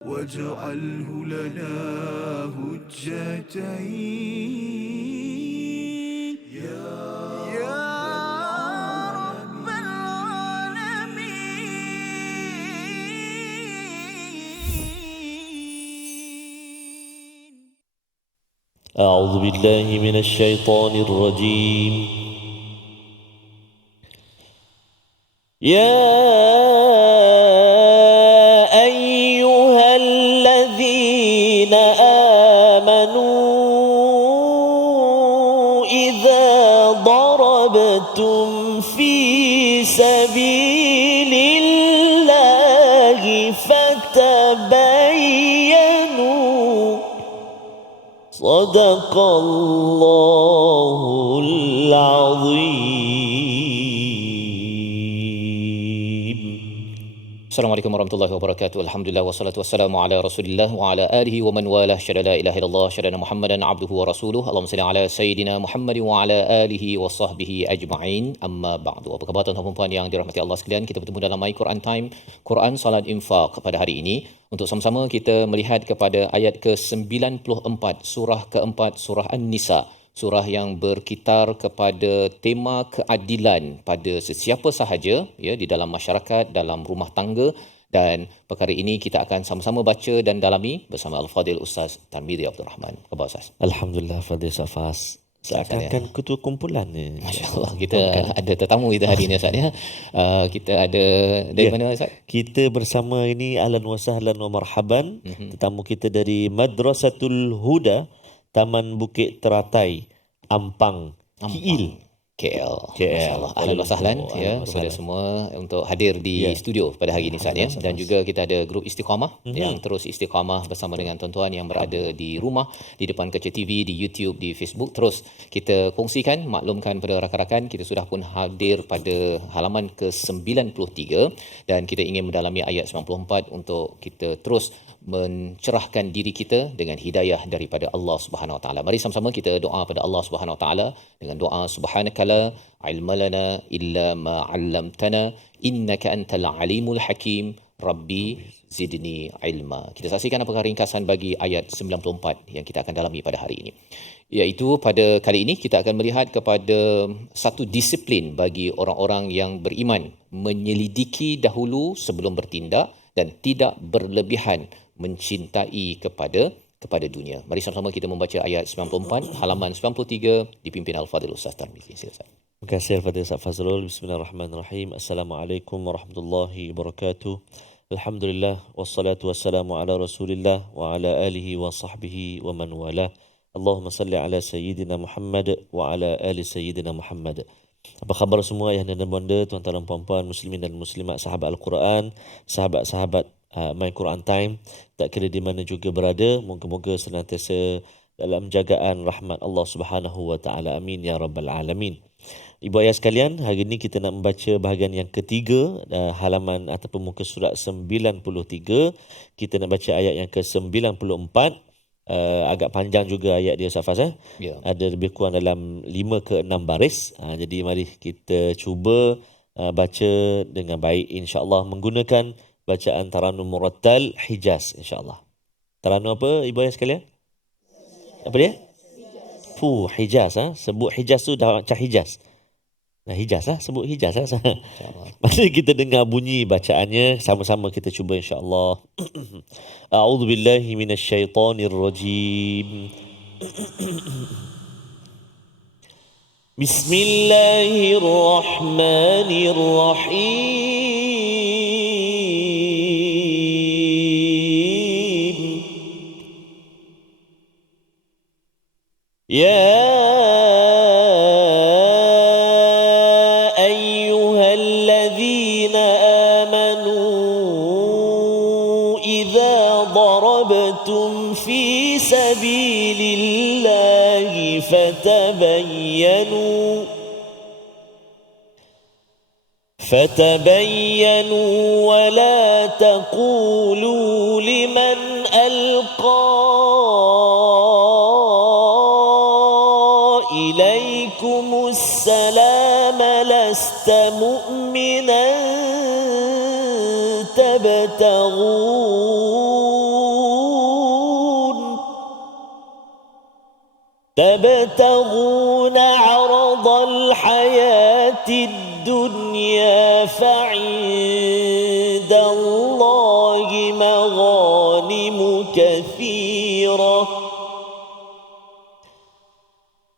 واجعله لنا هجتين يا رب العالمين. أعوذ بالله من الشيطان الرجيم. يا أيها الذين آمنوا إذا ضربتم في سبيل الله فتبينوا صدق الله العظيم. Assalamualaikum warahmatullahi wabarakatuh. Alhamdulillah wassalatu wassalamu ala Rasulillah wa ala alihi wa man walah. Syada la ilaha illallah, syada Muhammadan abduhu wa rasuluh. Allahumma salli ala sayidina Muhammad wa ala alihi wa sahbihi ajma'in. Amma ba'du. Apa khabar tuan-tuan dan puan yang dirahmati Allah sekalian? Kita bertemu dalam My Quran Time, Quran Salat Infaq pada hari ini untuk sama-sama kita melihat kepada ayat ke-94 surah keempat surah An-Nisa. Surah yang berkitar kepada tema keadilan pada sesiapa sahaja ya di dalam masyarakat, dalam rumah tangga, dan perkara ini kita akan sama-sama baca dan dalami bersama Al-Fadil Ustaz Tarmizi Abdul Rahman. Khabar Ustaz? Alhamdulillah Fadil Safas. Seakan-akan ketua kumpulan ni. Masya-Allah, kita ada tetamu kita hari ini Ustaz ya. Kita ada dari mana Ustaz? Kita bersama ini ahlan wa sahlan wa marhaban. Tetamu kita dari Madrasatul Huda, Taman Bukit Teratai, Ampang, KL. Masya-Allah. Ahlan wa sahlan ya kepada semua untuk hadir di studio pada hari ini Ustaz ya. Dan juga kita ada grup Istiqamah yang terus istiqamah bersama dengan tuan-tuan yang berada di rumah, di depan kaca TV, di YouTube, di Facebook. Terus kita kongsikan, maklumkan pada rakan-rakan, kita sudah pun hadir pada halaman ke-93 dan kita ingin mendalami ayat 94 untuk kita terus mencerahkan diri kita dengan hidayah daripada Allah Subhanahu Wa Taala. Mari sama-sama kita doa pada Allah Subhanahu Wa Taala dengan doa subhanakala ilma lana illa ma 'allamtana innaka antal alimul hakim rabbi zidni ilma. Kita saksikan apakah ringkasan bagi ayat 94 yang kita akan dalami pada hari ini. Iaitu pada kali ini kita akan melihat kepada satu disiplin bagi orang-orang yang beriman, menyelidiki dahulu sebelum bertindak dan tidak berlebihan mencintai kepada dunia. Mari sama-sama kita membaca ayat 94 halaman 93 dipimpin Al-Fadil Ustaz Tarmizi. Silakan. Terima kasih Al-Fadil Ustaz Fazrul. Bismillahirrahmanirrahim. Assalamualaikum warahmatullahi wabarakatuh. Alhamdulillah wassalatu wassalamu ala Rasulillah wa ala alihi wa sahbihi wa man wala. Allahumma salli ala sayyidina Muhammad wa ala ali sayyidina Muhammad. Apa khabar semua ayah dan bonda, tuan-tuan dan puan-puan, muslimin dan muslimat, sahabat Al-Quran, sahabat-sahabat My Quran Time, tak kira di mana juga berada, moga-moga senantiasa dalam jagaan rahmat Allah Subhanahu Wa Taala. Amin ya rabbal alamin. Ibu ayah sekalian, hari ini kita nak membaca bahagian yang ketiga, halaman ataupun muka surat 93. Kita nak baca ayat yang ke-94. Agak panjang juga ayat dia Safas Ada lebih kurang dalam 5 ke 6 baris. Jadi mari kita cuba baca dengan baik insya-Allah menggunakan bacaan Taranum Murattal Hijaz insya-Allah. Taranum apa ibu ayah sekalian? Apa dia? Hijaz sebut Hijaz tu dah macam Hijaz. Nah Hijaz sebut Hijaz Mari kita dengar bunyi bacaannya, sama-sama kita cuba insya-Allah. A'udzubillahi minasyaitonirrajim. Bismillahirrahmanirrahim. Ya ayyuhalladzina amanu idza darabtum fi sabilillahi فتبينوا ولا تقولوا لمن ألقى إليكم السلام لست مؤمنا تبتغون تبتغون عرض الحياة الدنيا فعند الله مغانم كثيرة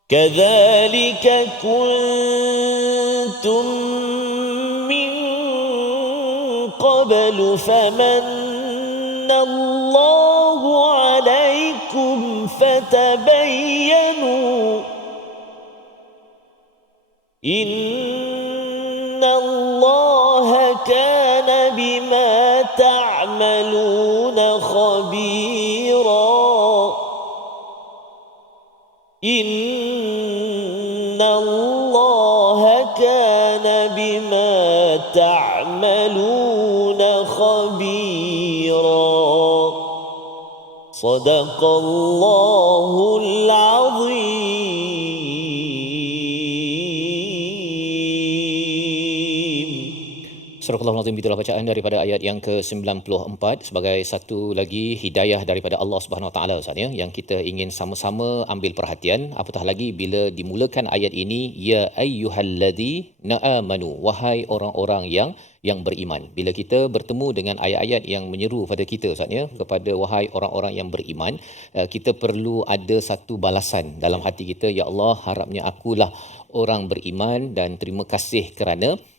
كذلك كنتم من قبل فمن الله عليكم فتبينوا إن الله كان بما تعملون خبيرا إن الله كان بما تعملون خبيرا صدق الله العظيم. Surah Al-Azim, itulah bacaan daripada ayat yang ke-94 sebagai satu lagi hidayah daripada Allah Subhanahu Wa Taala, Ustaz, ya, yang kita ingin sama-sama ambil perhatian. Apatah lagi bila dimulakan ayat ini, ya ayyuhalladzina amanu, wahai orang-orang yang beriman. Bila kita bertemu dengan ayat-ayat yang menyeru pada kita, Ustaz, ya, kepada wahai orang-orang yang beriman, kita perlu ada satu balasan dalam hati kita. Ya Allah, harapnya akulah orang beriman dan terima kasih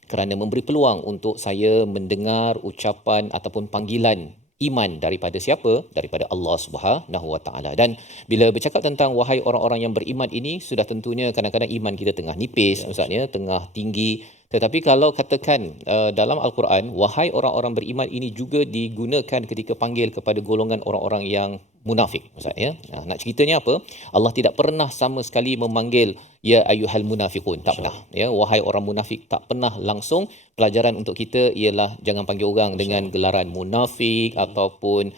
kerana memberi peluang untuk saya mendengar ucapan ataupun panggilan iman daripada siapa? Daripada Allah Subhanahu Wa Taala. Dan bila bercakap tentang wahai orang-orang yang beriman ini, sudah tentunya kadang-kadang iman kita tengah nipis, Ustaz, ya, tengah tinggi. Tetapi kalau katakan dalam Al-Quran, wahai orang-orang beriman ini juga digunakan ketika panggil kepada golongan orang-orang yang munafik, Ustaz, ya. Nak ceritanya apa? Allah tidak pernah sama sekali memanggil ya ayyuhal munafiqun, tak pernah, ya, wahai orang munafik, tak pernah langsung. Pelajaran untuk kita ialah jangan panggil orang dengan gelaran munafik ataupun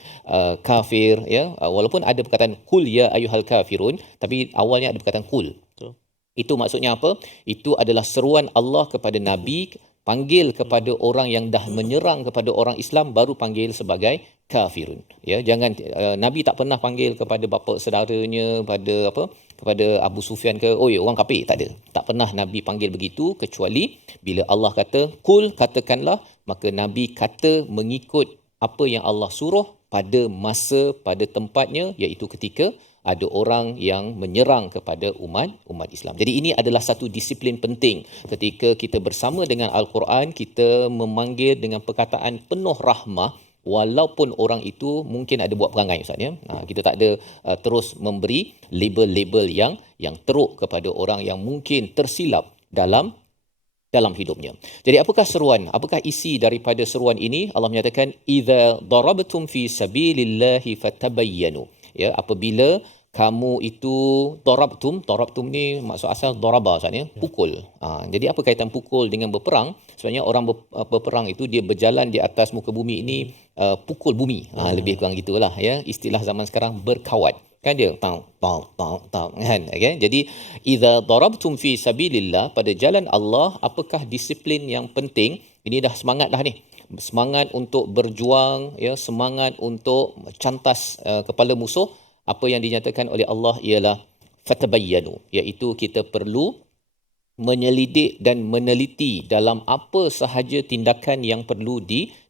kafir, ya. Walaupun ada perkataan qul ya ayyuhal kafirun, tapi awalnya ada perkataan qul. Itu maksudnya apa? Itu adalah seruan Allah kepada Nabi, panggil kepada orang yang dah menyerang kepada orang Islam, baru panggil sebagai kafirun. Ya, jangan Nabi tak pernah panggil kepada bapa saudaranya, kepada Abu Sufyan ke, oi orang kafir, tak ada. Tak pernah Nabi panggil begitu, kecuali bila Allah kata qul, katakanlah, maka Nabi kata mengikut apa yang Allah suruh pada masa, pada tempatnya, iaitu ketika ada orang yang menyerang kepada umat Islam. Jadi ini adalah satu disiplin penting. Ketika kita bersama dengan Al-Quran, kita memanggil dengan perkataan penuh rahmah, walaupun orang itu mungkin ada buat perangai, Ustaz, ya. Kita tak ada terus memberi label-label yang teruk kepada orang yang mungkin tersilap dalam hidupnya. Jadi apakah seruan? Apakah isi daripada seruan ini? Allah menyatakan idza darabtum fi sabilillahi fatabayyanu. Ya, apabila kamu itu darabtum ni maksud asal daraba, Ustaz, ya, pukul. Jadi apa kaitan pukul dengan berperang? Sebenarnya orang berperang itu dia berjalan di atas muka bumi ini, pukul bumi. Lebih kurang gitulah, ya. Istilah zaman sekarang berkawat. Kan dia tang kan, okay? Jadi idza darabtum fi sabilillah, pada jalan Allah, apakah disiplin yang penting? Ini dah semangat dah ni. Semangat untuk berjuang, ya, semangat untuk cantas kepala musuh. Apa yang dinyatakan oleh Allah ialah fatabayyanu, iaitu kita perlu menyelidik dan meneliti dalam apa sahaja tindakan yang perlu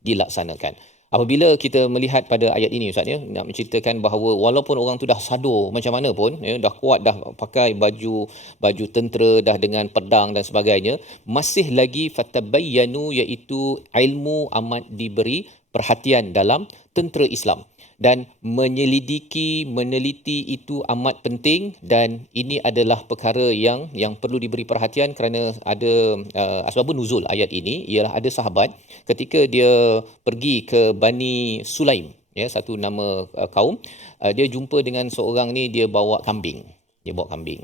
dilaksanakan. Apabila kita melihat pada ayat ini, Ustaz, ya, nak menceritakan bahawa walaupun orang tu dah sado macam mana pun, ya, dah kuat, dah pakai baju tentera, dah dengan pedang dan sebagainya, masih lagi fatabayyanu, iaitu ilmu amat diberi perhatian dalam tentera Islam. Dan menyelidiki, meneliti itu amat penting, dan ini adalah perkara yang perlu diberi perhatian kerana ada asbabun nuzul ayat ini ialah ada sahabat ketika dia pergi ke Bani Sulaim, ya, satu nama kaum, dia jumpa dengan seorang ni, dia bawa kambing.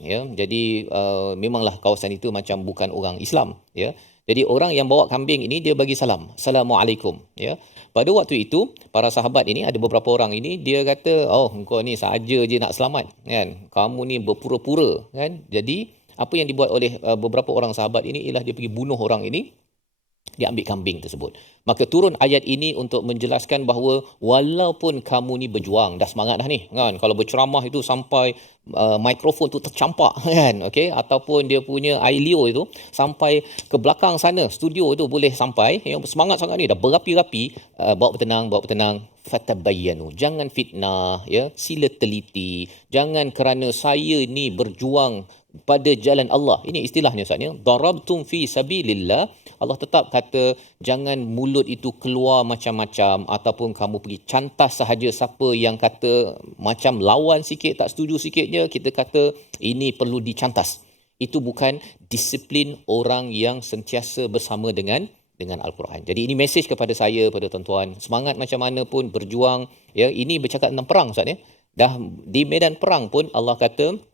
Ya. Jadi memanglah kawasan itu macam bukan orang Islam, ya. Jadi orang yang bawa kambing ini dia bagi salam, Assalamualaikum, ya. Pada waktu itu para sahabat ini, ada beberapa orang ini, dia kata, oh engkau ni sahaja je nak selamat, kan, kamu ni berpura-pura, kan. Jadi apa yang dibuat oleh beberapa orang sahabat ini ialah dia pergi bunuh orang ini. Dia ambil kambing tersebut. Maka turun ayat ini untuk menjelaskan bahawa walaupun kamu ni berjuang, dah semangat dah ni kan, kalau berceramah itu sampai mikrofon tu tercampak kan, okey, ataupun dia punya ailio itu sampai ke belakang sana studio itu boleh sampai, yang semangat sangat ni dah berapi-rapi, bawa bertenang, fatabayyanu, jangan fitnah ya, sila teliti, jangan kerana saya ni berjuang pada jalan Allah. Ini istilahnya Ustaz ya, darabtum fi sabilillah. Allah tetap kata jangan mulut itu keluar macam-macam ataupun kamu pergi cantas sahaja siapa yang kata macam lawan sikit, tak setuju sikitnya, kita kata ini perlu dicantas. Itu bukan disiplin orang yang sentiasa bersama dengan Al-Quran. Jadi ini mesej kepada saya, pada tuan-tuan, semangat macam mana pun berjuang ya. Ini bercakap tentang perang Ustaz ya. Dah di medan perang pun Allah kata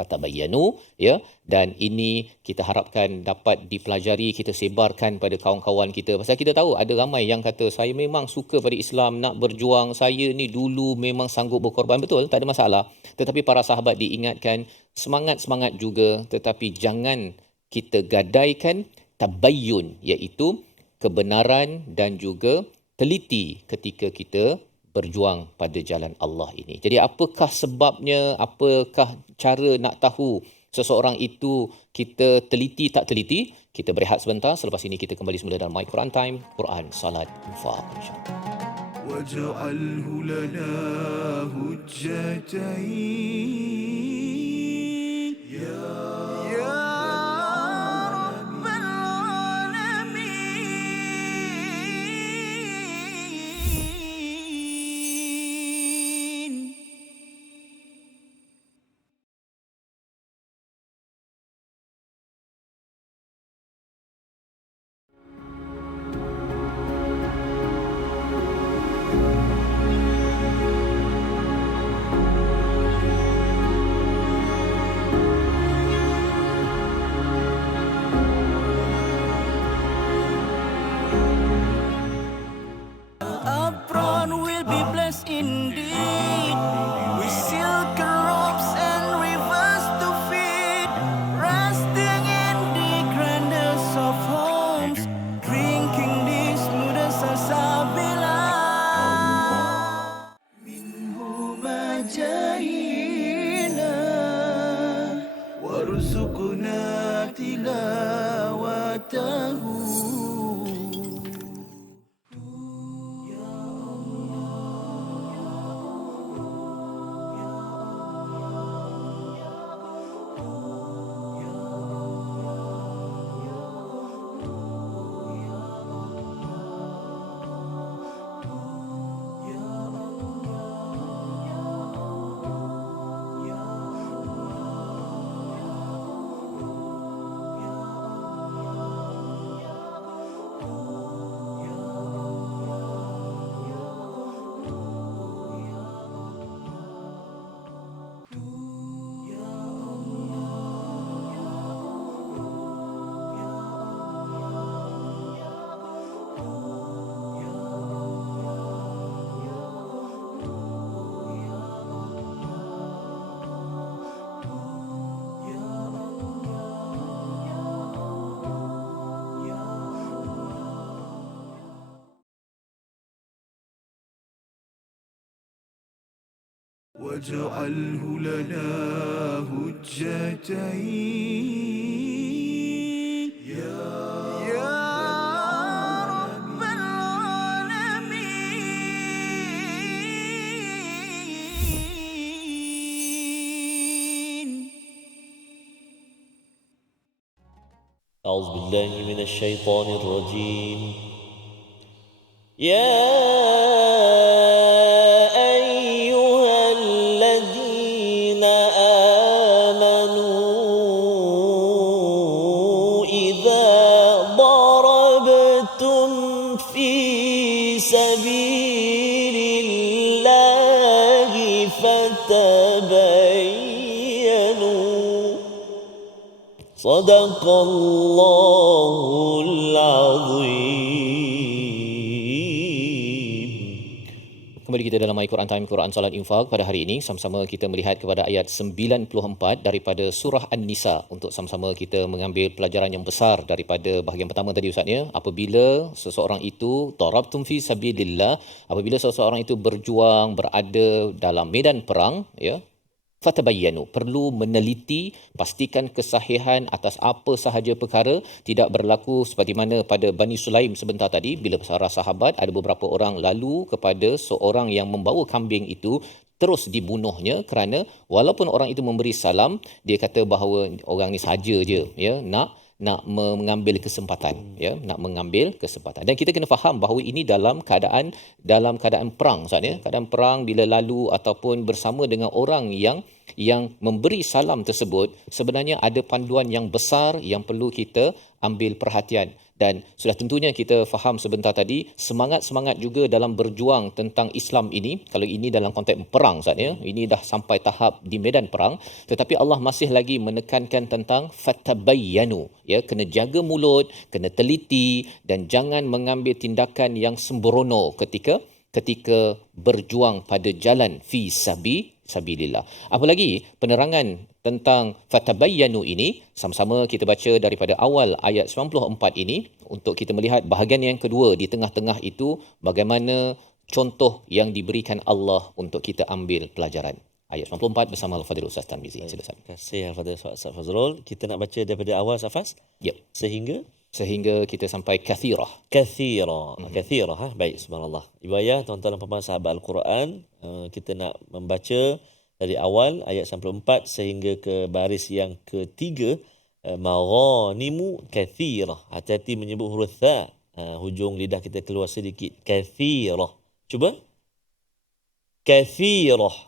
fatabayyanu ya, dan ini kita harapkan dapat dipelajari, kita sebarkan pada kawan-kawan kita. Pasal kita tahu ada ramai yang kata saya memang suka pada Islam, nak berjuang, saya ni dulu memang sanggup berkorban, betul, tak ada masalah. Tetapi para sahabat diingatkan semangat-semangat juga, tetapi jangan kita gadaikan tabayyun, iaitu kebenaran dan juga teliti ketika kita berjuang pada jalan Allah ini. Jadi apakah sebabnya, apakah cara nak tahu seseorang itu kita teliti tak teliti? Kita berehat sebentar, selepas ini kita kembali semula dalam My Quran Time, Quran, Salat, Infaq, insya-Allah. واجعله لنا هجتين يا رب العالمين. Apron will be blessed indeed with silken robes and rivers to feed, resting in the grandest of homes, drinking the smoothest salsabila. Minhu majahina warzuqna tilawatahu. واجعله لنا هجتين يا رب العالمين. أعوذ بالله من الشيطان الرجيم. يا أيها الذين آمنوا إذا ضربتم في سبيل الله فتبينوا صدق الله العظيم. Kembali kita dalam My Quran Time, Quran Salat Infak. Pada hari ini sama-sama kita melihat kepada ayat 94 daripada surah An-Nisa untuk sama-sama kita mengambil pelajaran yang besar daripada bahagian pertama tadi Ustaz ya. Apabila seseorang itu darabtum fi sabilillah, apabila seseorang itu berjuang, berada dalam medan perang ya, fatabayyanu, perlu meneliti, pastikan kesahihan atas apa sahaja perkara, tidak berlaku seperti mana pada Bani Sulaim sebentar tadi bila para sahabat ada beberapa orang lalu kepada seorang yang membawa kambing itu terus dibunuhnya kerana walaupun orang itu memberi salam, dia kata bahawa orang ni saja je ya nak mengambil kesempatan ya, nak mengambil kesempatan. Dan kita kena faham bahawa ini dalam keadaan perang Ustaz ya. Keadaan perang bila lalu ataupun bersama dengan orang yang memberi salam tersebut, sebenarnya ada panduan yang besar yang perlu kita ambil perhatian. Dan sudah tentunya kita faham sebentar tadi, semangat-semangat juga dalam berjuang tentang Islam ini, kalau ini dalam konteks perang Ustaz ya, ini dah sampai tahap di medan perang, tetapi Allah masih lagi menekankan tentang fatabayyanu ya, kena jaga mulut, kena teliti dan jangan mengambil tindakan yang sembrono ketika berjuang pada jalan fi sabilillah. Apalagi penerangan tentang fatabayyanu ini sama-sama kita baca daripada awal ayat 94 ini untuk kita melihat bahagian yang kedua di tengah-tengah itu bagaimana contoh yang diberikan Allah untuk kita ambil pelajaran. Ayat 94 bersama Al-Fadhil Ustaz Tarmizi. Silakan. Terima kasih Al-Fadhil Ustaz Fazrul. Kita nak baca daripada awal Safas? Ya. Sehingga kita sampai kathirah. Kathirah. Baik, subhanallah. Ibu ayah, tuan-tuan dan puan sahabat Al-Quran, kita nak membaca dari awal ayat 94 sehingga ke baris yang ketiga. Maghanimu kathirah. Hati-hati menyebut huruf tha. Hujung lidah kita keluar sedikit. Kathirah. Cuba. Kathirah.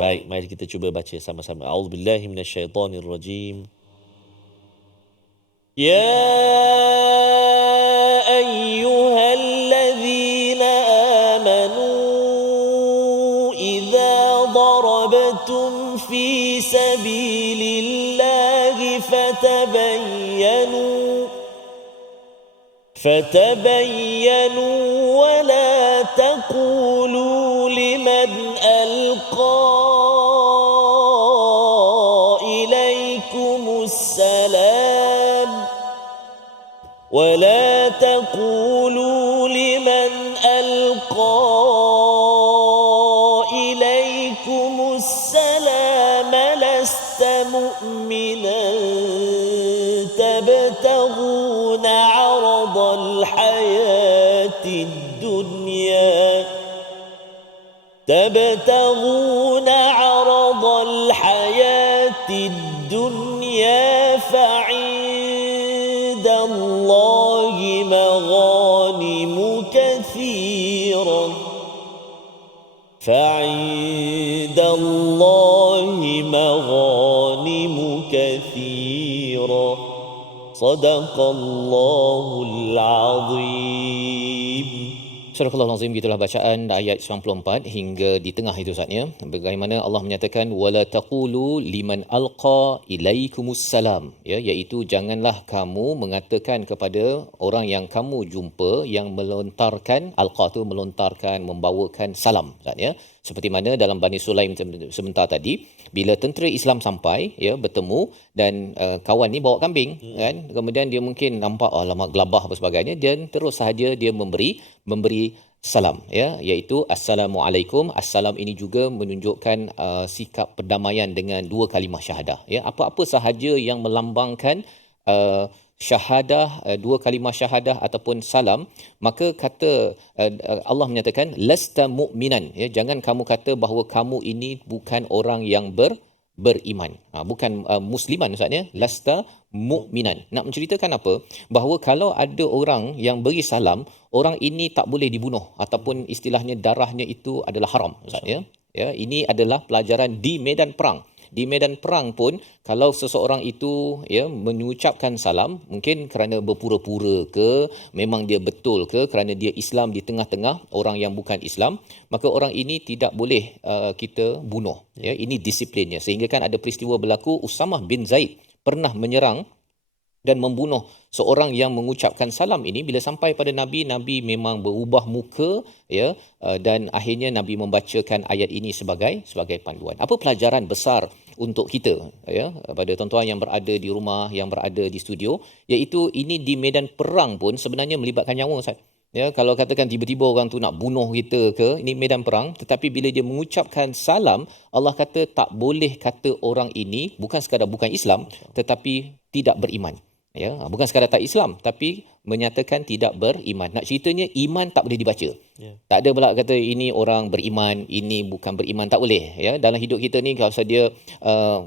Baik, mari kita cuba baca sama-sama. A'udzubillahi minasyaitonirrajim. يا أيها الذين آمنوا إذا ضربتم في سبيل الله فتبينوا ولا تقولوا لمن ألقى إليكم السلام لست مؤمنا تبتغون عرض الحياة الدنيا فعند الله مغانم كثيرة صدق الله العظيم. Surah Al-Azim, gitulah bacaan ayat 94 hingga di tengah itu saatnya. Bagaimana Allah menyatakan wala taqulu liman alqa ilaikumus salam, ya, iaitu janganlah kamu mengatakan kepada orang yang kamu jumpa yang melontarkan, alqa tu melontarkan, membawakan salam, ya. Seperti mana dalam Bani Sulaim sebentar tadi, bila tentera Islam sampai, ya, bertemu dan kawan ni bawa kambing, kan, kemudian dia mungkin nampak alamak gelabah apa sebagainya, dan terus sahaja dia memberi salam, ya, iaitu assalamualaikum. Assalam ini juga menunjukkan sikap perdamaian dengan dua kalimah syahadah, ya. Apa-apa sahaja yang melambangkan syahadah, dua kalimah syahadah ataupun salam, maka kata Allah menyatakan lasta mu'minan, ya, jangan kamu kata bahawa kamu ini bukan orang yang beriman, bukan musliman maksudnya, lasta mu'minan. Nak menceritakan apa? Bahawa kalau ada orang yang beri salam, orang ini tak boleh dibunuh ataupun istilahnya darahnya itu adalah haram, Ustaz, ya. Ya, ini adalah pelajaran di medan perang. Di medan perang pun kalau seseorang itu, ya, mengucapkan salam, mungkin kerana berpura-pura ke, memang dia betul ke, kerana dia Islam di tengah-tengah orang yang bukan Islam, maka orang ini tidak boleh kita bunuh, ya. Ini disiplinnya. Sehingga kan ada peristiwa berlaku, Usamah bin Zaid pernah menyerang dan membunuh seorang yang mengucapkan salam ini. Bila sampai pada Nabi, Nabi memang berubah muka, ya, dan akhirnya Nabi membacakan ayat ini sebagai panduan. Apa pelajaran besar untuk kita, ya, pada tuan-tuan yang berada di rumah, yang berada di studio, iaitu ini di medan perang pun sebenarnya melibatkan nyawa, Ustaz. Ya, kalau katakan tiba-tiba orang tu nak bunuh kita ke, ini medan perang, tetapi bila dia mengucapkan salam, Allah kata tak boleh kata orang ini bukan sekadar bukan Islam, tetapi tidak beriman. Ya, bukan sekadar tak Islam, tapi menyatakan tidak beriman. Nak ceritanya iman tak boleh dibaca. Tak ada pula kata ini orang beriman, ini bukan beriman, tak boleh. Ya, dalam hidup kita ni kalau dia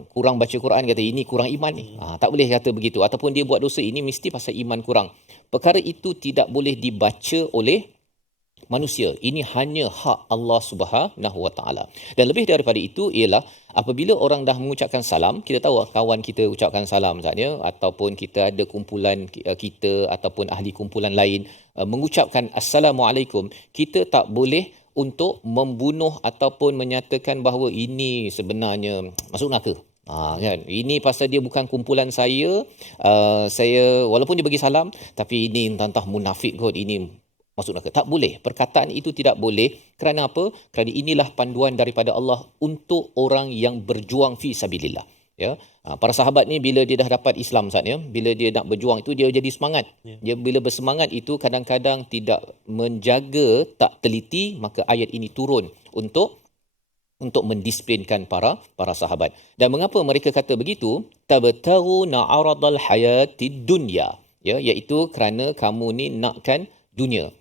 kurang baca Quran, kata ini kurang iman ni. Tak boleh kata begitu. Ataupun dia buat dosa, ini mesti pasal iman kurang. Perkara itu tidak boleh dibaca oleh manusia. Ini hanya hak Allah Subhanahu Wa Taala. Dan lebih daripada itu ialah apabila orang dah mengucapkan salam, kita tahu kawan kita ucapkan salam misalnya, ataupun kita ada kumpulan kita ataupun ahli kumpulan lain mengucapkan Assalamualaikum, kita tak boleh untuk membunuh ataupun menyatakan bahawa ini sebenarnya masuk neraka. Kan, ini pasal dia bukan kumpulan saya, saya walaupun dia bagi salam tapi ini entah munafik kot, ini masuk neraka. Tak boleh. Perkataan itu tidak boleh. Kerana apa? Kerana inilah panduan daripada Allah untuk orang yang berjuang fi sabilillah. Ya, para sahabat ni bila dia dah dapat Islam, Ustaz, ya, bila dia nak berjuang itu dia jadi semangat. Dia bila bersemangat itu kadang-kadang tidak menjaga, tak teliti, maka ayat ini turun untuk mendisiplinkan para sahabat. Dan mengapa mereka kata begitu? Tabtaguna 'aradal hayatid dunya. Ya, iaitu kerana kamu ni nakkan dunia.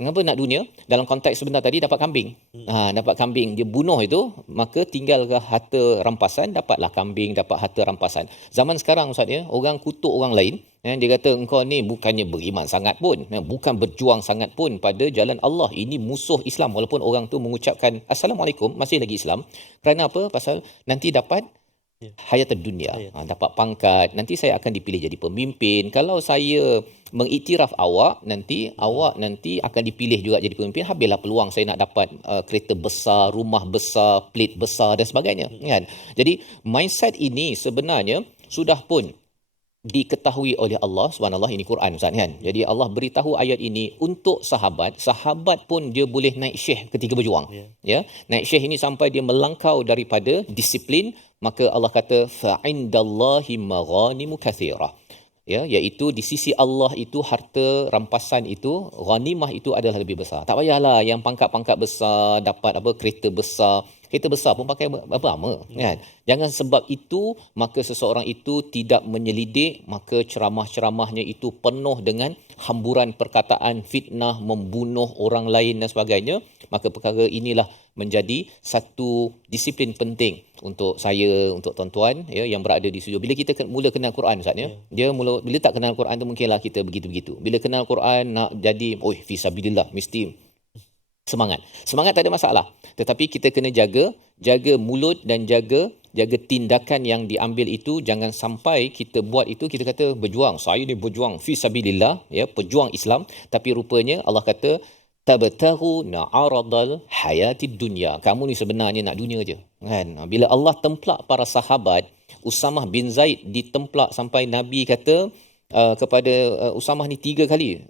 Mengapa nak dunia? Dalam konteks sebentar tadi dapat kambing. Dapat kambing, dia bunuh itu, maka tinggal harta rampasan, dapatlah kambing, dapat harta rampasan. Zaman sekarang, Ustaz, ya, orang kutuk orang lain, dia kata engkau ni bukannya beriman sangat pun, bukan berjuang sangat pun pada jalan Allah. Ini musuh Islam, walaupun orang tu mengucapkan Assalamualaikum, masih lagi Islam. Kerana apa? Pasal nanti dapat hayat dunia, dapat pangkat, nanti saya akan dipilih jadi pemimpin. Kalau saya mengiktiraf awak nanti akan dipilih juga jadi pemimpin, habislah peluang saya nak dapat kereta besar, rumah besar, plate besar dan sebagainya, kan. Jadi mindset ini sebenarnya sudah pun diketahui oleh Allah Subhanahu ini Quran, Ustaz, kan. Jadi Allah beritahu ayat ini untuk sahabat pun dia boleh naik syekh ketika berjuang. Ya, naik syekh ini sampai dia melangkau daripada disiplin, maka Allah kata fa indallahi maghanimu katsirah. Ya, iaitu di sisi Allah itu harta rampasan itu, ghanimah itu adalah lebih besar. Tak payahlah yang pangkat-pangkat besar dapat kereta besar. Kereta besar pun pakai apa lama, kan. Jangan sebab itu maka seseorang itu tidak menyelidik, maka ceramah-ceramahnya itu penuh dengan hamburan perkataan, fitnah, membunuh orang lain dan sebagainya. Maka perkara inilah menjadi satu disiplin penting untuk saya, untuk tuan-tuan, ya, yang berada di studio. Bila kita mula kenal Quran, Ustaz, ya, bila tak kenal Quran tu mungkinlah kita begitu-begitu. Bila kenal Quran nak jadi fi sabilillah, mesti semangat tak ada masalah, tetapi kita kena jaga mulut dan jaga tindakan yang diambil itu. Jangan sampai kita buat itu, kita kata berjuang, saya ni berjuang fi sabilillah, ya, pejuang Islam, tapi rupanya Allah kata tabtaghu na'aradal hayatid dunya, kamu ni sebenarnya nak dunia je, kan. Bila Allah templak para sahabat, Usamah bin Zaid ditemplak sampai Nabi kata kepada Usamah ni 3 kali,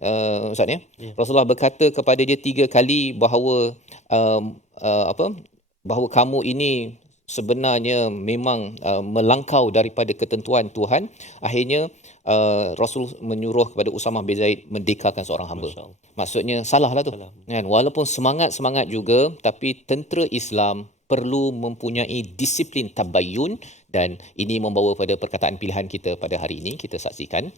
Ustaz, ya. Rasulullah berkata kepada dia 3 kali bahawa bahawa kamu ini sebenarnya memang melangkau daripada ketentuan Tuhan. Akhirnya Rasul menyuruh kepada Usamah bin Zaid mendekakan seorang hamba. Maksudnya salahlah tu, kan. Walaupun semangat juga, tapi tentera Islam perlu mempunyai disiplin tabayyun. Dan ini membawa pada perkataan pilihan kita pada hari ini. Kita saksikan,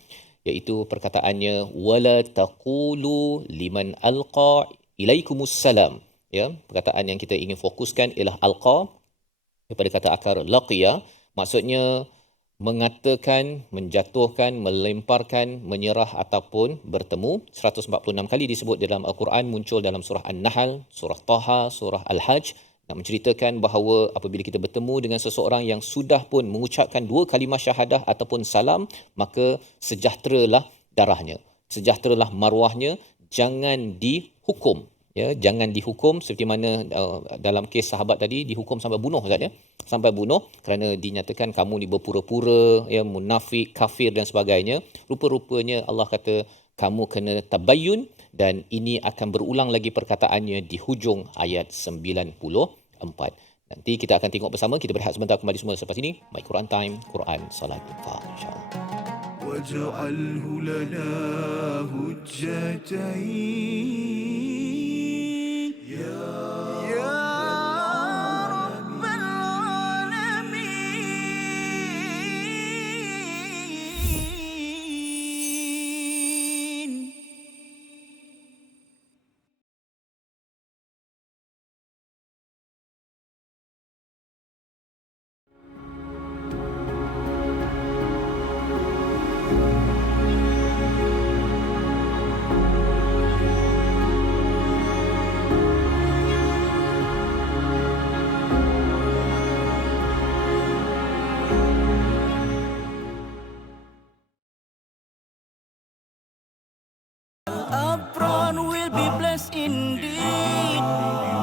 iaitu perkataannya wala taqulu liman alqa ilaikumussalam. Ya, perkataan yang kita ingin fokuskan ialah alqa, daripada kata akar laqiya, maksudnya mengatakan, menjatuhkan, melemparkan, menyerah ataupun bertemu. 146 kali disebut dalam Al-Quran, muncul dalam surah An-Nahl, surah Taha, surah Al-Hajj, nak menceritakan bahawa apabila kita bertemu dengan seseorang yang sudah pun mengucapkan 2 kalimah syahadah ataupun salam, maka sejahteralah darahnya, sejahteralah maruahnya, jangan dihukum, ya, jangan dihukum seperti mana dalam kes sahabat tadi dihukum sampai bunuh Ustaz ya, sampai bunuh kerana dinyatakan kamu ni berpura-pura ya, munafik, kafir dan sebagainya. Rupa-rupanya Allah kata kamu kena tabayyun, dan ini akan berulang lagi perkataannya di hujung ayat 94. Nanti kita akan tengok bersama. Kita berehat sebentar, kembali semua selepas ini. My Quran Time, Quran Salat Infaq, insya-Allah. واجعله لنا هجتين يا رب العالمين. Apron will be blessed indeed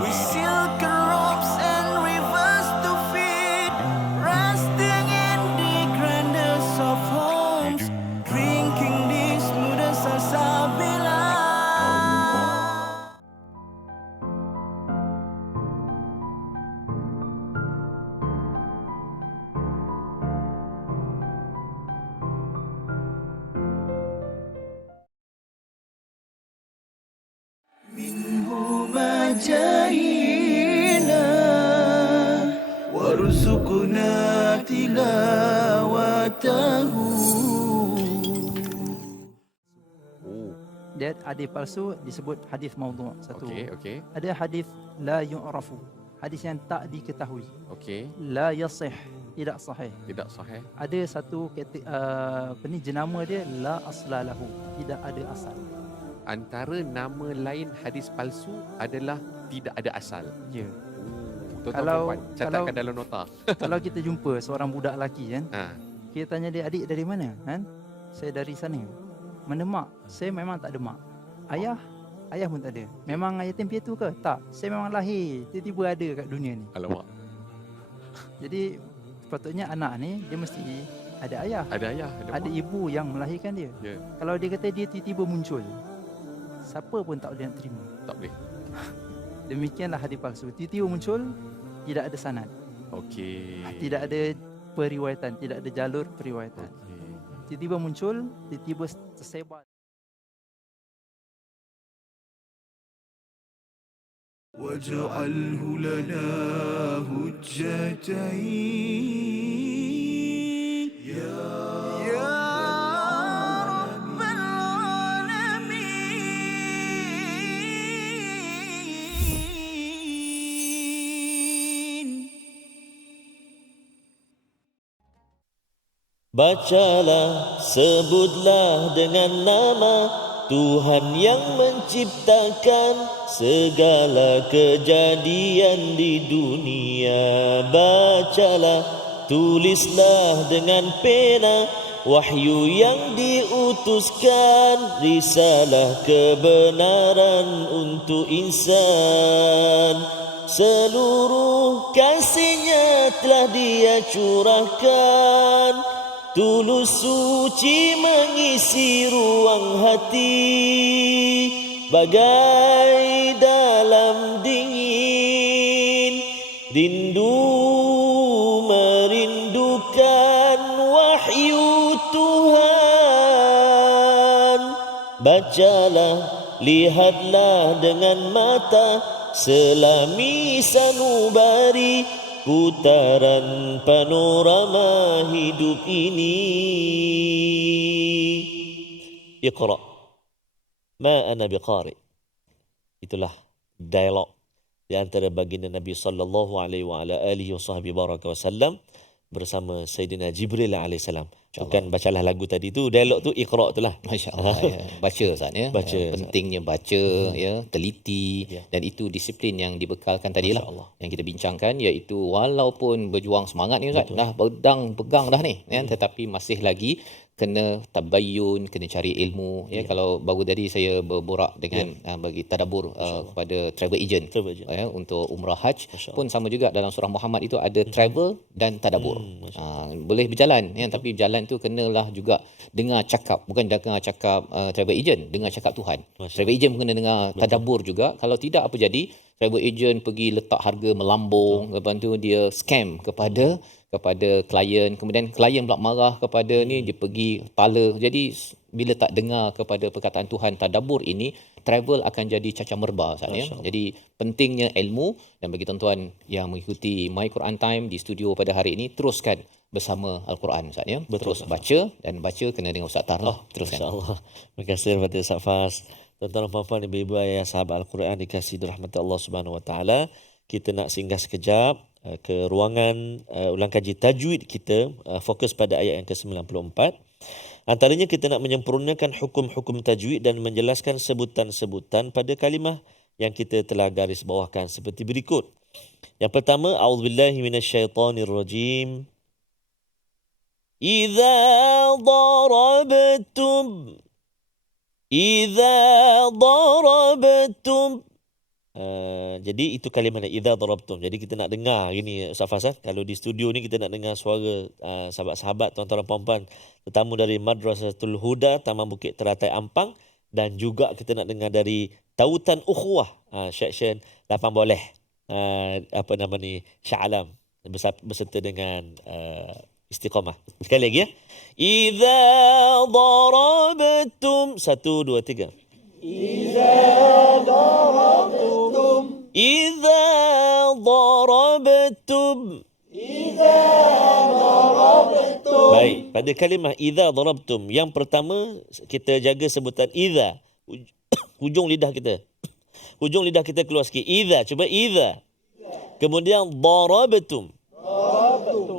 with silk robes and rivers to feed, resting in the grandest of homes, drinking the smoothest salsabila. منهما جاهينا وارزقنا تلاوته. Dia hadis palsu disebut hadis maudhu', satu. Okey. Ada hadis la yu'rafu, hadis yang tak diketahui. Okey. La yasih, tidak sahih. Tidak sahih. Ada satu jenama dia la aslalahu, tidak ada asal. Antara nama lain hadis palsu adalah tidak ada asal. Ya. Tuan-tuan Kalau- puan, catatkan dalam nota. Kalau kita jumpa seorang budak lelaki kan, Ha. kita tanya dia, adik dari mana? Kan? Saya dari sana. Mana mak? Saya memang tak ada mak. Ayah? Ayah pun tak ada. Memang yatim piatu ke? Tak. Saya memang lahir, tiba-tiba ada kat dunia ni. Alamak. Jadi sepatutnya anak ni dia mesti ada ayah, Ada ayah, ada ada mak. ibu yang melahirkan dia. Ya, Kalau dia kata dia tiba-tiba muncul, siapa pun tak boleh nak terima. tak boleh. Demikianlah hadis palsu. Tiba-tiba muncul, tidak ada sanad, Okey. tidak ada periwayatan, tidak ada jalur periwayatan. Okey. Tiba-tiba muncul, tiba-tiba tersebar. واجعله لنا هجتين يا رب العالمين. Bacalah, sebutlah dengan nama Tuhan yang menciptakan segala kejadian di dunia. Bacalah, tulislah dengan pena wahyu yang diutuskan, risalah kebenaran untuk insan. Seluruh kasihnya telah dia curahkan, tulus suci mengisi ruang hati, bagai dalam dingin rindu merindukan wahyu Tuhan. Bacalah, lihatlah dengan mata selami sanubari, putaran panorama hidup ini. Iqra ma ana biqari. Itulah dialog di antara baginda Nabi sallallahu alaihi wa ala alihi wasallam bersama Sayyidina Jibril alaihissalam. Bukan bacalah lagu tadi tu, dialog tu Iqra itulah. Masya-Allah ya. Baca Ustaz ya. Baca, Pentingnya baca ya, teliti Ya. dan itu disiplin yang dibekalkan tadilah Masya-Allah. yang kita bincangkan, iaitu walaupun berjuang semangat ni Ustaz, dah pegang dah ni kan, tetapi masih lagi kena tabayyun, kena cari ilmu. Ya, kalau baru tadi saya berborak dengan bagi tadabbur kepada travel agent, untuk umrah haji pun sama juga, dalam surah Muhammad itu ada travel dan tadabbur. Boleh berjalan ya, tapi berjalan tu kenalah juga dengar cakap, bukan dengar cakap travel agent, dengar cakap Tuhan. Travel agent pun kena dengar tadabbur juga. Kalau tidak, apa jadi? Travel agent pergi letak harga melambung, lepas tu dia scam kepada klien, kemudian klien pula marah kepada ni, dia pergi tala. Jadi bila tak dengar kepada perkataan Tuhan, tadabbur ini, travel akan jadi cacah merba, Ustaz ya. Jadi pentingnya ilmu, dan bagi tuan-tuan yang mengikuti My Quran Time di studio pada hari ini, teruskan bersama Al-Quran, Ustaz ya. Terus baca, dan baca kena dengan Ustaz Tar lah. Teruskan. InsyaAllah. Terima kasih kepada Ustaz Fas. Tuan-tuan dan puan-puan, ibu-ibu, ayah sahabat Al-Quran dikasihi rahmat Allah Subhanahu Wa Taala. Kita nak singgah sekejap ke ruangan ulang kaji tajwid kita, fokus pada ayat yang ke-94. Antaranya kita nak menyempurnakan hukum-hukum tajwid dan menjelaskan sebutan-sebutan pada kalimah yang kita telah garis bawahkan seperti berikut. Yang pertama, a'udzubillahi minasyaitonirrajim. Idza darabtum. Jadi itu kalimah idza darabtum. Jadi kita nak dengar gini Ustaz Fas, kalau di studio ni kita nak dengar suara sahabat-sahabat, tuan-tuan dan puan-puan, tetamu dari Madrasatul Huda Taman Bukit Teratai Ampang, dan juga kita nak dengar dari Tautan Ukhuwah section 8 boleh Shah Alam beserta dengan Istiqamah. Sekali lagi ya. Idza darabtum. 1 2 3. Idza darabtum. Idza darabtum. Idza darabtum. Baik, pada kalimah idza darabtum, yang pertama kita jaga sebutan idza. Hujung lidah kita. Hujung lidah kita keluar sikit. Idza, cuba idza. Kemudian darabtum.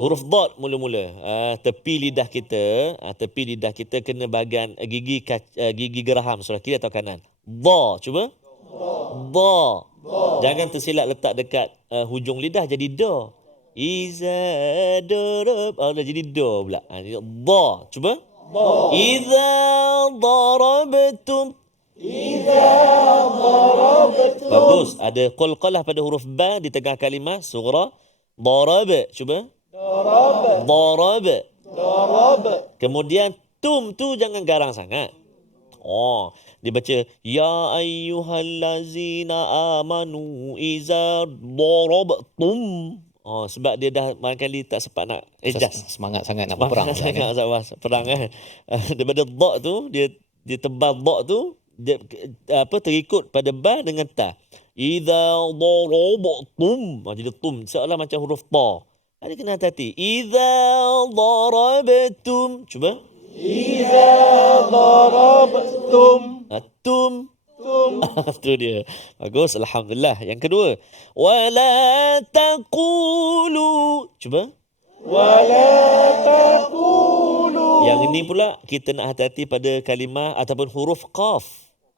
Huruf dad mula-mula. Tepi lidah kita kena bahagian gigi geraham sebelah kiri atau kanan. Da, cuba. Da. Jangan tersilap letak dekat hujung lidah jadi da. Iza darab. Dah jadi da pula. Da, cuba. Iza darabtum. Bagus. Ada qalqalah pada huruf ba di tengah kalimah sughra. Darab, cuba. Darab. Kemudian tum tu jangan garang sangat. Dibaca ya ayyuhallazina amanu iza darabtum. Sebab dia dah barangkali tak sempat nak semangat sangat nak berperang. Sangat perang kan. Daripada dha tu dia tebal dha tu dia terikut pada ba dengan ta. Idza darabtum. Jadi tum seolah macam huruf ta. Ada kena hati-hati. Idza darabtum. Cuba. Idza darabtum. Tum. Itu dia. Bagus, alhamdulillah. Yang kedua, wala taqulu. Cuba. Wala taqulu. Yang ini pula kita nak hati-hati pada kalimah ataupun huruf qaf.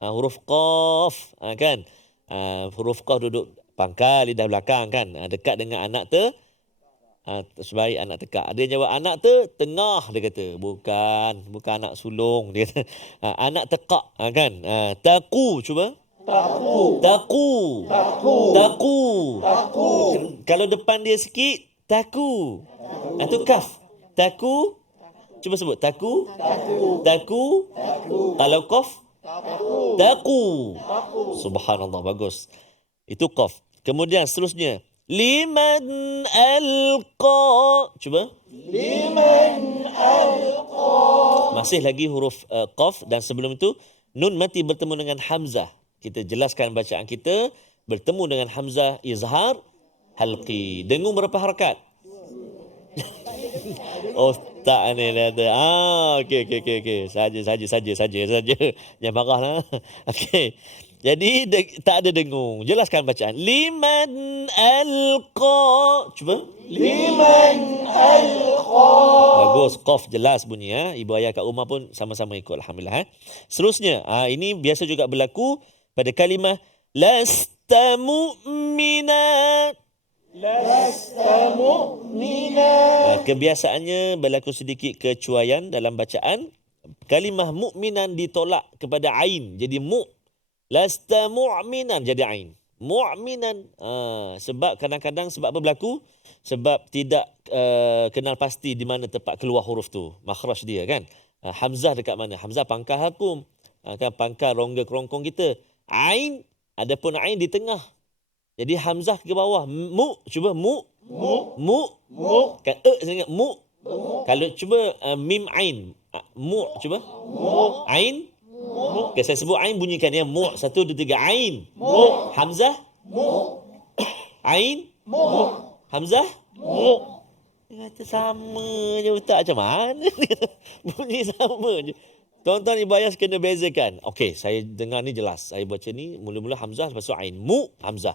Huruf qaf, kan? Huruf qaf duduk pangkal lidah belakang kan, dekat dengan anak sebaik anak tekak. Ada yang jawab anak tengah, dia kata. Bukan anak sulung, dia kata. Anak tekak, kan. Taku, cuba. Taku. Kalau depan dia sikit, taku. Itu kaf. Taku. Cuba sebut. Taku. Kalau qaf, taku. Subhanallah, bagus. Itu qaf. Kemudian seterusnya, liman alqa. Cuba. Liman alqa. Masih lagi huruf qaf, dan sebelum itu nun mati bertemu dengan hamzah. Kita jelaskan bacaan kita bertemu dengan hamzah izhar halqi. Dengung berapa harakat? Tak ni ada. Okey. Saja. Jangan marahlah. Okey. Jadi tak ada dengung. Jelaskan bacaan. Liman alqa. Cuba. Liman alqa. Bagus. Qaf jelas bunyi. Ibu ayah kat rumah pun sama-sama ikut. Alhamdulillah. Seterusnya. Ini biasa juga berlaku pada kalimah lasta mu'minat. Kebiasaannya berlaku sedikit kecuaian dalam bacaan. Kalimah mu'minan ditolak kepada ain. Jadi lasta mu'minan jadi ain. Mu'minan. Sebab kadang-kadang sebab apa berlaku? Sebab tidak kenal pasti di mana tempat keluar huruf tu. Makhraj dia kan. Hamzah dekat mana? Hamzah pangkal hakum. Kan pangkal rongga kerongkong kita. Ain, adapun ain di tengah. Jadi hamzah ke bawah. Cuba mu. Kan sangat mu. Kalau cuba mim ain. Cuba. Ain. Okay, saya sebut ain bunyikan ya. 1, 2, 3. Ain. Hamzah. Ain. Hamzah. Dia kata sama je ustaz, macam mana? Bunyi sama je. Tuan-tuan ibu ayah kena bezakan. Okey, saya dengar ni jelas. Saya baca ni mula-mula hamzah lepas tu ain. Hamzah.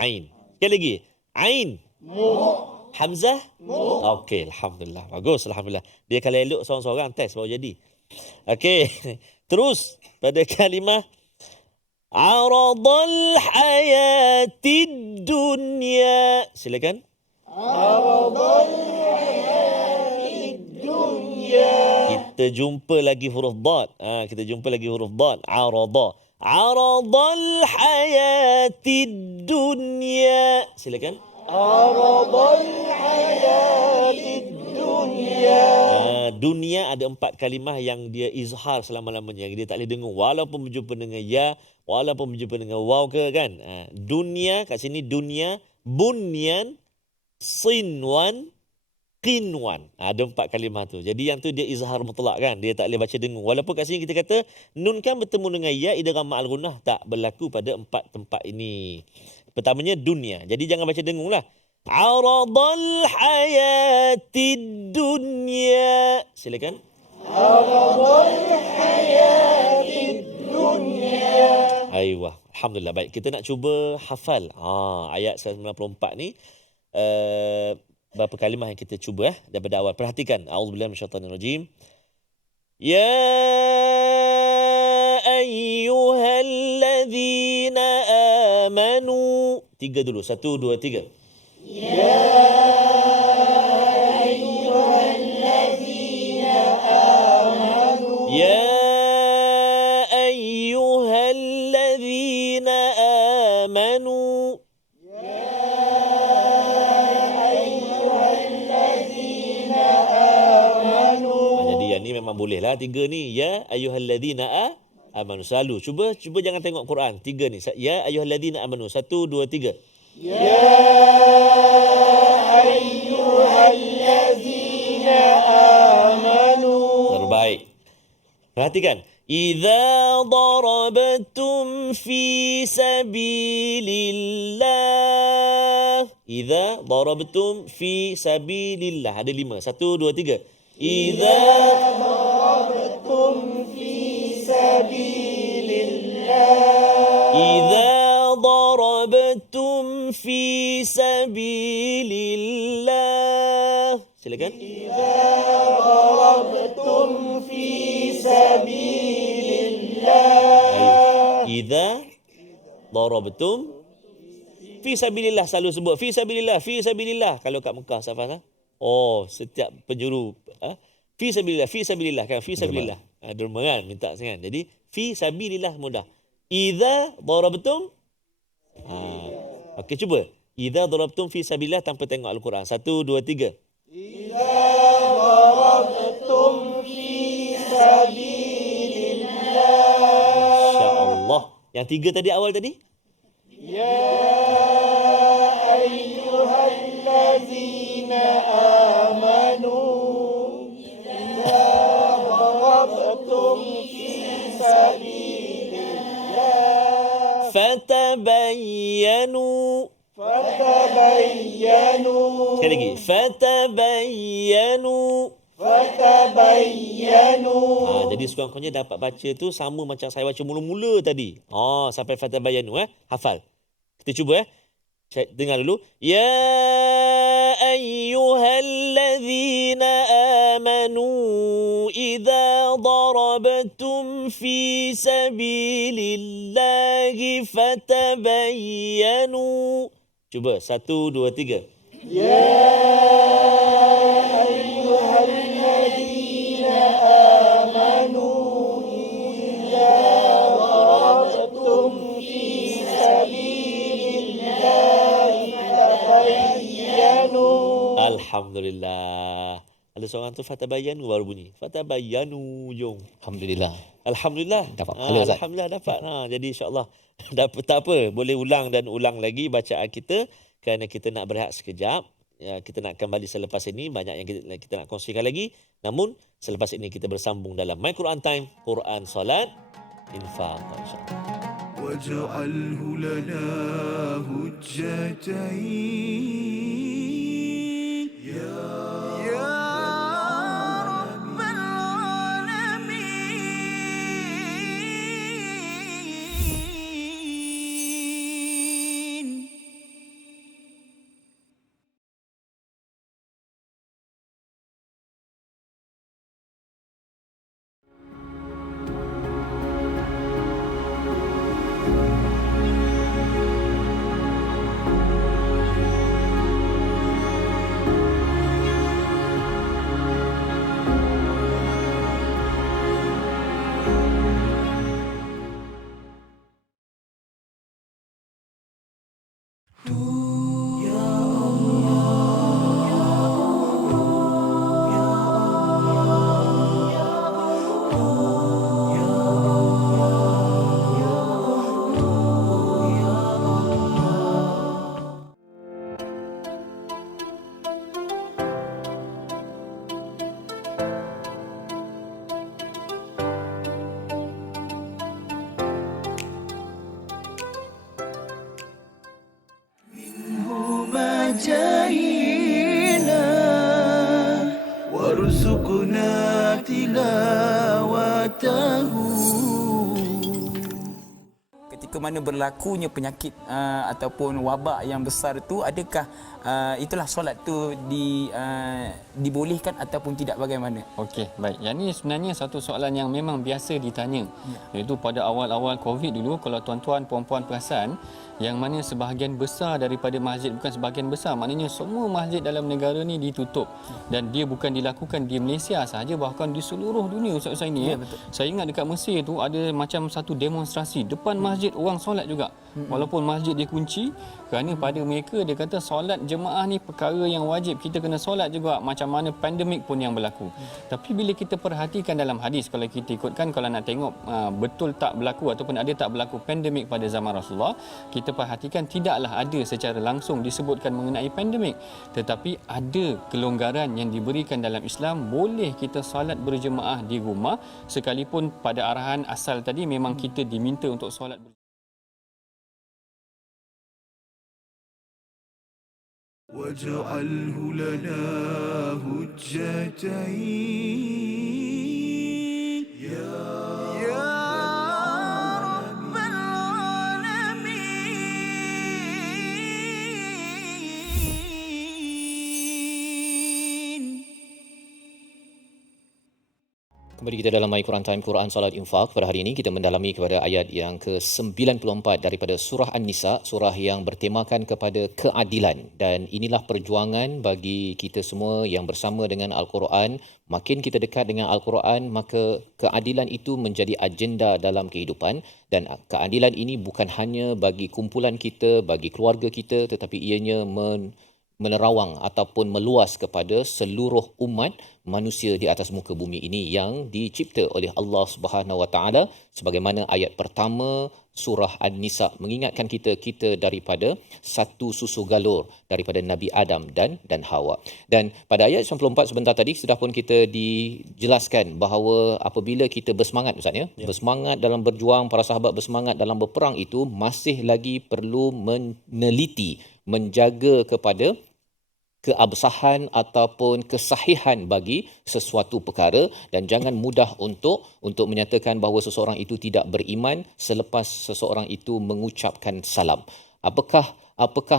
Ain. Sekali lagi. Ain. Hamzah. Okey, alhamdulillah. Bagus, alhamdulillah. Dia kalau elok seorang-seorang test baru jadi. Okey. Terus pada kalimah aradal hayatid dunya. Silakan. Kita jumpa lagi huruf dad. Kita jumpa lagi huruf dad. Aradal hayatid dunya. Silakan. Dunia ada 4 kalimah yang dia izhar selama-lamanya. Dia tak boleh dengar walaupun berjumpa dengan ya, walaupun berjumpa dengan waw ke kan. Dunia kat sini dunia, bunyan, sinwan, qinwan. Ada 4 kalimah tu. Jadi yang tu dia izhar mutlak kan. Dia tak boleh baca dengung. Walaupun kat sini kita kata nun kan bertemu dengan ya idgham ma'al gunnah, tak berlaku pada 4 tempat ini. Pertamanya dunia. Jadi jangan baca dengung lah. Aradal hayatid dunya. Silakan. Aradal hayatid dunya. Aywa. Alhamdulillah. Baik, kita nak cuba hafal ayat 94 ni. Berapa kalimah yang kita cuba daripada awal. Perhatikan. A'udzubillahi minasyaitanirrajim. Ya ayyuhalladzina amanu. 3 dulu. 1, 2, 3. Ya ayyuhalladzina amanu. Ya ayyuhalladzina amanu. Jadi yang ni memang boleh lah 3 ni. Ya ayyuhalladzina amanu. Selalu. Cuba jangan tengok Quran. 3 ni. Ya ayyuhalladzina amanu. 1, 2, 3. Ya ayyuhalladzina amanu. Terbaik. Perhatikan. Idza darabtum fi sabilillah. Idza darabtum fi sabilillah. Ada 5. 1, 2, 3. Idza darabtum fi sabilillah. Idza darabtum fi sabilillah. Silakan. Idza darabtum fi sabilillah. Idza darabtum fi sabilillah. Selalu sebut fi sabilillah, fi sabilillah. Kalau kat Mekah Safas setiap penjuru fi sabilillah kan, fi sabilillah. Derma kan minta sangat. Jadi fi sabilillah mudah. Idza darabtum okey, cuba. Idza darabtum fi sabilillah tanpa tengok Al-Quran. 1, 2, 3. Idza darabtum fi sabilillah. Insya-Allah. Yang 3 tadi awal tadi? Ya ayyuhallazina amanu. Idza darabtum fi sabilillah. Fatabayyanu. Sekali lagi. Fatabayyanu. Jadi sekurang-kurangnya dapat baca tu sama macam saya baca mula-mula tadi. Sampai fatabayyanu hafal. Kita cuba dengar dulu. Ya ayyuhalladzina amanu idza darabtum fi sabilillahi fatabayyanu. Cuba 1 2 3. Alhamdulillah. Ada seorang tu fatabayanu baru bunyi. Fatabayanu jom. Alhamdulillah. Alhamdulillah. Dapat pahala, Ustaz. Alhamdulillah dapat. Jadi insya-Allah dapat, tak apa, boleh ulang dan ulang lagi bacaan kita kerana kita nak berehat sekejap. Ya, kita nak kembali selepas ini, banyak yang kita nak kongsikan lagi. Namun selepas ini kita bersambung dalam My Quran Time, Quran, Salat, Infaq, insya-Allah. واجعله لنا هجتين يا رب العالمين. جاهنا وارزقنا تلاوته. Ketika mana berlakunya penyakit ataupun wabak yang besar itu, adakah itulah solat tu dibolehkan ataupun tidak, bagaimana? Okey, baik. Yang ini sebenarnya satu soalan yang memang biasa ditanya. Iaitu pada awal-awal COVID dulu, kalau tuan-tuan puan-puan perasan, yang mana sebahagian besar daripada masjid, bukan sebahagian besar, maknanya semua masjid dalam negara ni ditutup. Dan dia bukan dilakukan di Malaysia sahaja, bahkan di seluruh dunia Ustaz ini. Saya ingat dekat Mesir tu ada macam satu demonstrasi depan masjid, orang solat juga. Walaupun masjid dikunci, kerana pada mereka dia kata solat jemaah ni perkara yang wajib, kita kena solat juga macam mana pandemik pun yang berlaku. Tapi bila kita perhatikan dalam hadis, kalau kita ikutkan, kalau nak tengok betul tak berlaku ataupun ada tak berlaku pandemik pada zaman Rasulullah, kita perhatikan tidaklah ada secara langsung disebutkan mengenai pandemik, tetapi ada kelonggaran yang diberikan dalam Islam. Boleh kita solat berjemaah di rumah, sekalipun pada arahan asal tadi memang kita diminta untuk solat واجعله لنا هجتين يا رب العالمين. Kembali kita dalam My Quran Time, Quran, Salat, Infaq. Pada hari ini kita mendalami kepada ayat yang ke-94 daripada surah An-Nisa, surah yang bertemakan kepada keadilan. Dan inilah perjuangan bagi kita semua yang bersama dengan Al-Quran. Makin kita dekat dengan Al-Quran, maka keadilan itu menjadi agenda dalam kehidupan. Dan keadilan ini bukan hanya bagi kumpulan kita, bagi keluarga kita, tetapi ianya menerawang ataupun meluas kepada seluruh umat manusia di atas muka bumi ini yang dicipta oleh Allah Subhanahu Wa Taala, sebagaimana ayat pertama surah An-Nisa mengingatkan kita daripada satu susu galur daripada Nabi Adam dan Hawa. Dan pada ayat 94 sebentar tadi sudah pun kita dijelaskan bahawa apabila kita bersemangat, Ustaz ya, bersemangat dalam berjuang, para sahabat bersemangat dalam berperang, itu masih lagi perlu meneliti, menjaga kepada keabsahan ataupun kesahihan bagi sesuatu perkara, dan jangan mudah untuk menyatakan bahawa seseorang itu tidak beriman selepas seseorang itu mengucapkan salam. Apakah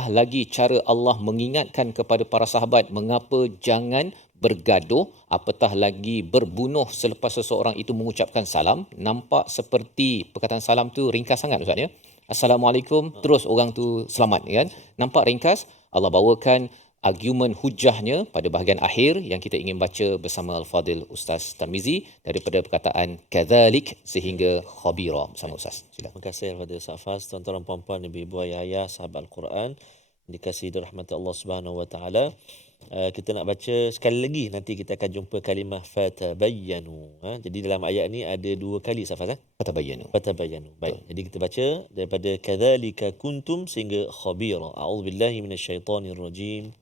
lagi cara Allah mengingatkan kepada para sahabat mengapa jangan bergaduh, apatah lagi berbunuh selepas seseorang itu mengucapkan salam. Nampak seperti perkataan salam tu ringkas sangat, Ustaz ya. Assalamualaikum, terus orang tu selamat, kan? Nampak ringkas? Allah bawakan argumen hujahnya pada bahagian akhir yang kita ingin baca bersama Al-Fadil Ustaz Tarmizi daripada perkataan kadzalik sehingga khabira bersama Ustaz. Sila. Terima kasih kepada Ustaz Faz, tuan-tuan dan puan-puan, ibu-ibu, ayah-ayah, sahabat Al-Quran dikasihi rahmat Allah Subhanahu wa taala. Kita nak baca sekali lagi, nanti kita akan jumpa kalimah fatabayyanu. Jadi dalam ayat ni ada 2 kali Ustaz Faz. Fatabayyanu. Fatabayyanu. Baik. Jadi kita baca daripada kadzalika kuntum sehingga khabira. A'udzubillahi minasyaitonirrajim.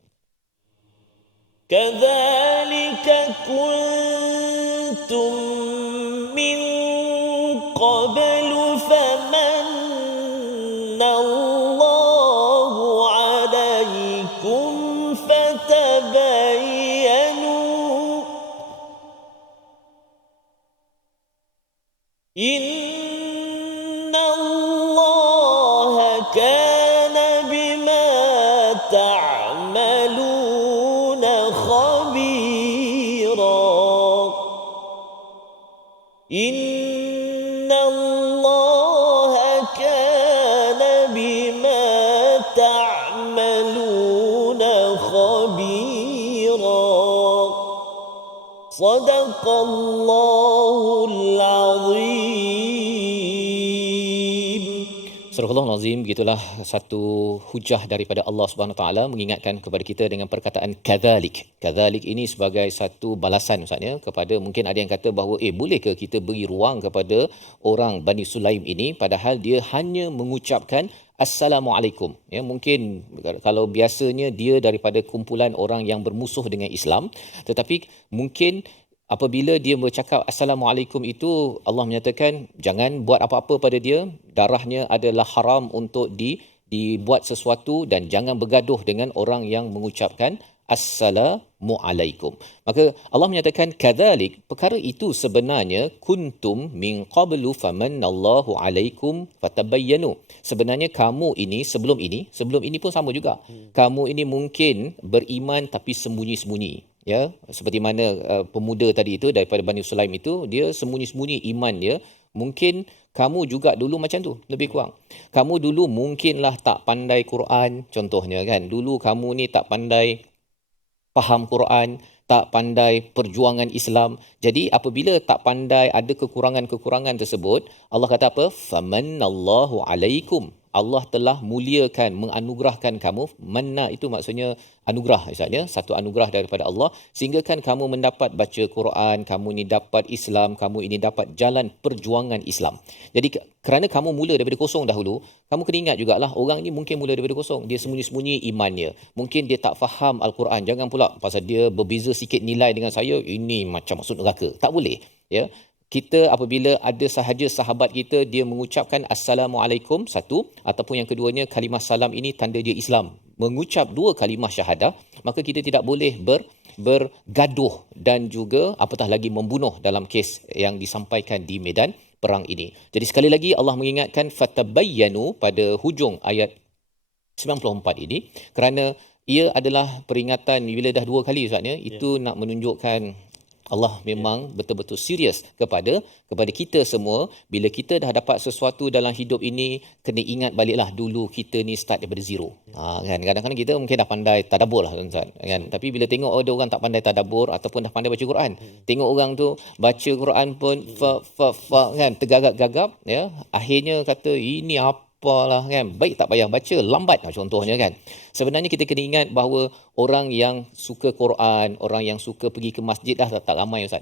كذلك كنتم من قبل فمن الله عليكم فتبينوا إن الله كان بما تعملون خبيرا إن الله كان بما تعملون خبيرا صدق الله العظيم. Surah Al-Azim, begitulah satu hujah daripada Allah Subhanahu taala mengingatkan kepada kita dengan perkataan kadzalik. Kadzalik ini sebagai satu balasan Ustaz kepada, mungkin ada yang kata bahawa boleh ke kita beri ruang kepada orang Bani Sulaim ini padahal dia hanya mengucapkan Assalamualaikum. Mungkin kalau biasanya dia daripada kumpulan orang yang bermusuh dengan Islam, tetapi mungkin apabila dia bercakap Assalamualaikum itu, Allah menyatakan jangan buat apa-apa pada dia, darahnya adalah haram untuk dibuat sesuatu, dan jangan bergaduh dengan orang yang mengucapkan Assalamualaikum. Maka Allah menyatakan kadzalik, perkara itu sebenarnya kuntum min qablu famannallahu alaikum fatabayyanu. Sebenarnya kamu ini sebelum ini pun sama juga. Kamu ini mungkin beriman tapi sembunyi-sembunyi. Ya, seperti mana pemuda tadi itu daripada Bani Sulaim itu, dia sembunyi-sembunyi iman dia. Mungkin kamu juga dulu macam tu, lebih kurang. Kamu dulu mungkinlah tak pandai Quran, contohnya kan. Dulu kamu ni tak pandai faham Quran, tak pandai perjuangan Islam. Jadi apabila tak pandai, ada kekurangan-kekurangan tersebut, Allah kata apa? Famannallahu alaikum. Allah telah muliakan, menganugerahkan kamu. Manna itu maksudnya anugerah, misalnya satu anugerah daripada Allah, sehingga kan kamu mendapat baca Quran, kamu ni dapat Islam, kamu ini dapat jalan perjuangan Islam. Jadi kerana kamu mula daripada kosong dahulu, kamu kena ingat jugalah orang ni mungkin mula daripada kosong, dia sembunyi-sembunyi imannya. Mungkin dia tak faham Al-Quran, jangan pula pasal dia berbeza sikit nilai dengan saya, ini macam masuk neraka. Tak boleh, ya. Kita apabila ada sahaja sahabat kita dia mengucapkan Assalamualaikum satu, ataupun yang keduanya kalimah salam ini tanda dia Islam, mengucap 2 kalimah syahadah, maka kita tidak boleh bergaduh dan juga apatah lagi membunuh dalam kes yang disampaikan di medan perang ini. Jadi sekali lagi Allah mengingatkan fatabayyanu pada hujung ayat 94 ini, kerana ia adalah peringatan bila dah 2 kali Ustaz itu nak menunjukkan Allah memang betul-betul serius kepada kita semua. Bila kita dah dapat sesuatu dalam hidup ini, kena ingat baliklah dulu kita ni start daripada zero. Kan kadang-kadang kita mungkin dah pandai tadabbur lah Ustaz, kan, tapi bila tengok ada orang tak pandai tadabbur ataupun dah pandai baca Quran, tengok orang tu baca Quran pun kan tergagap-gagap, ya, akhirnya kata ini apalah, kan, baik tak payah baca, lambat contohnya, kan. Sebenarnya kita kena ingat bahawa orang yang suka Quran, orang yang suka pergi ke masjid dah tak ramai Ustaz.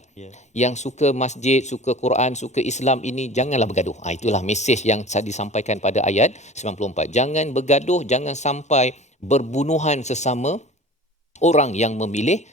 Yang suka masjid, suka Quran, suka Islam ini janganlah bergaduh. Itulah mesej yang saya disampaikan pada ayat 94. Jangan bergaduh, jangan sampai berbunuhan sesama orang yang memilih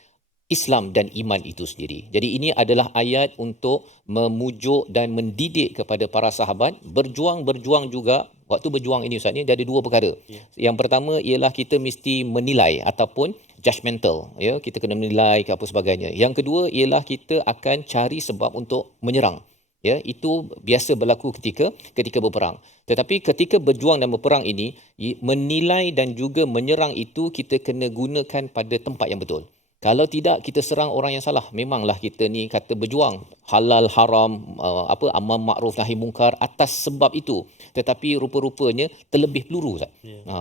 Islam dan iman itu sendiri. Jadi ini adalah ayat untuk memujuk dan mendidik kepada para sahabat berjuang juga. Waktu berjuang ini Ustaz ni ada 2 perkara. Yang pertama ialah kita mesti menilai ataupun judgemental, ya, kita kena menilai ke apa sebagainya. Yang kedua ialah kita akan cari sebab untuk menyerang. Ya, itu biasa berlaku ketika berperang. Tetapi ketika berjuang dan berperang ini, menilai dan juga menyerang itu kita kena gunakan pada tempat yang betul. Kalau tidak, kita serang orang yang salah. Memanglah kita ni kata berjuang halal haram, amar makruf nahi mungkar atas sebab itu. Tetapi rupa-rupanya terlebih peluru, Ustaz.